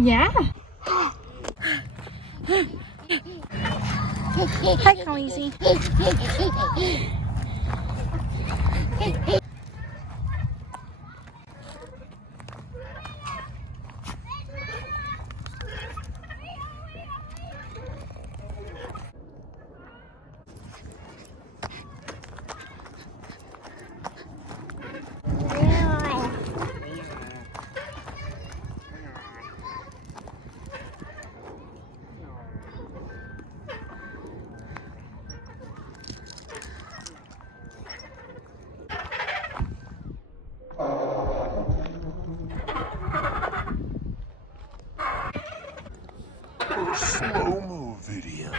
Yeah. Hi, Khaleesi. Slow-mo video.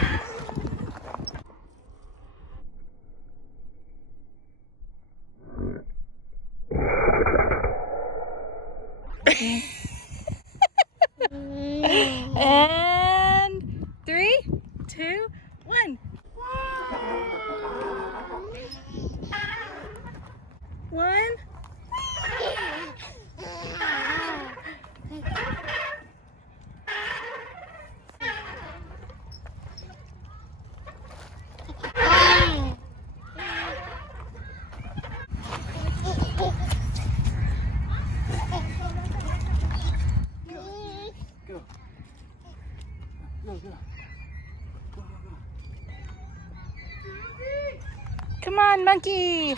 And 3, 2, 1. 1. Go. Go, go. Come on, monkey. You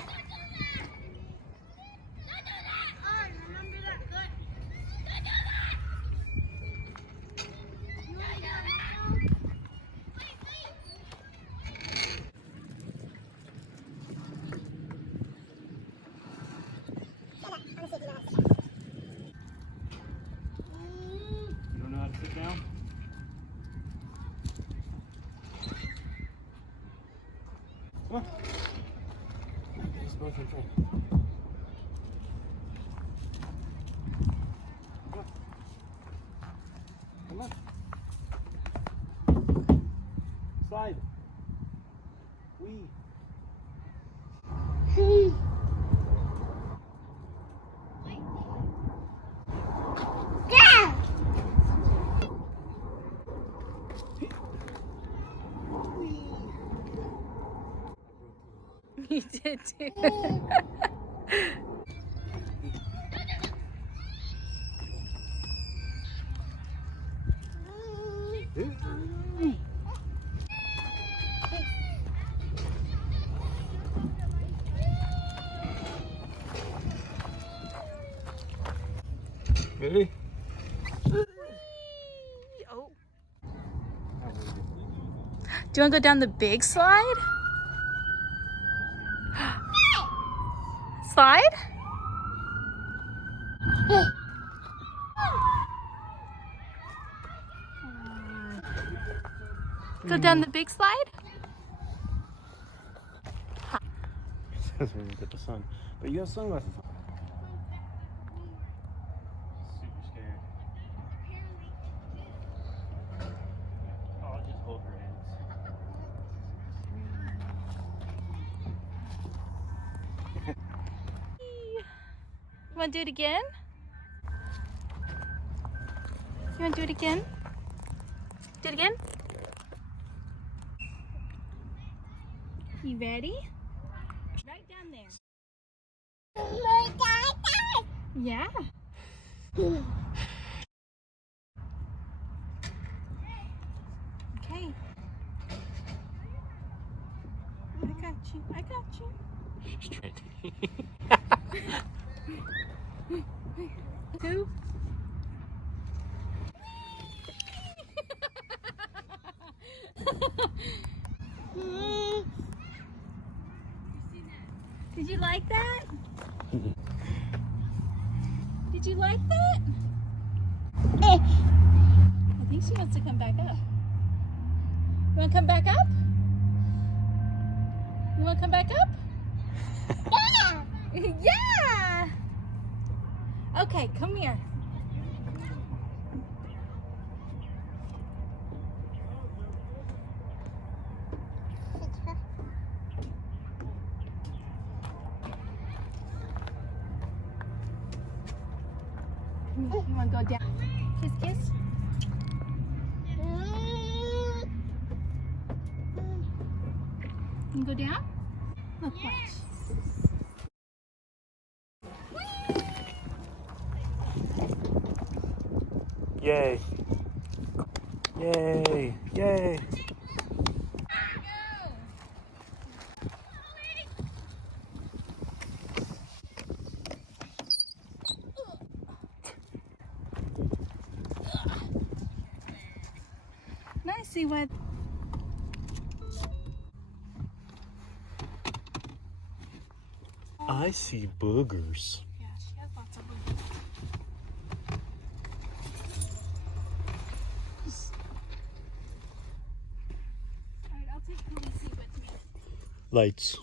don't know how to sit down? Come on. Let's both in front. Come on. Slide. Wee. You did too. Ready? Oh. Do you want to go down the big slide? Slide? Go down the big slide? That's when you get the sun. But you have sunglasses on. Super scared. Oh, I'll just hold her hands. You want to do it again? You want to do it again? Do it again? You ready? Right down there. Yeah. Okay. I got you. I got you. She's trying to. 2. Did you like that? Did you like that? I think she wants to come back up. You want to come back up? You want to come back up? Yeah! Yeah! Okay, come here. You want to go down? Kiss, kiss. And go down. Look, watch. Yay. Yay. Yay. Nice, see what? I see boogers. Yeah, she has lots of boogers. All right, I'll take Khaleesi with me. Lights.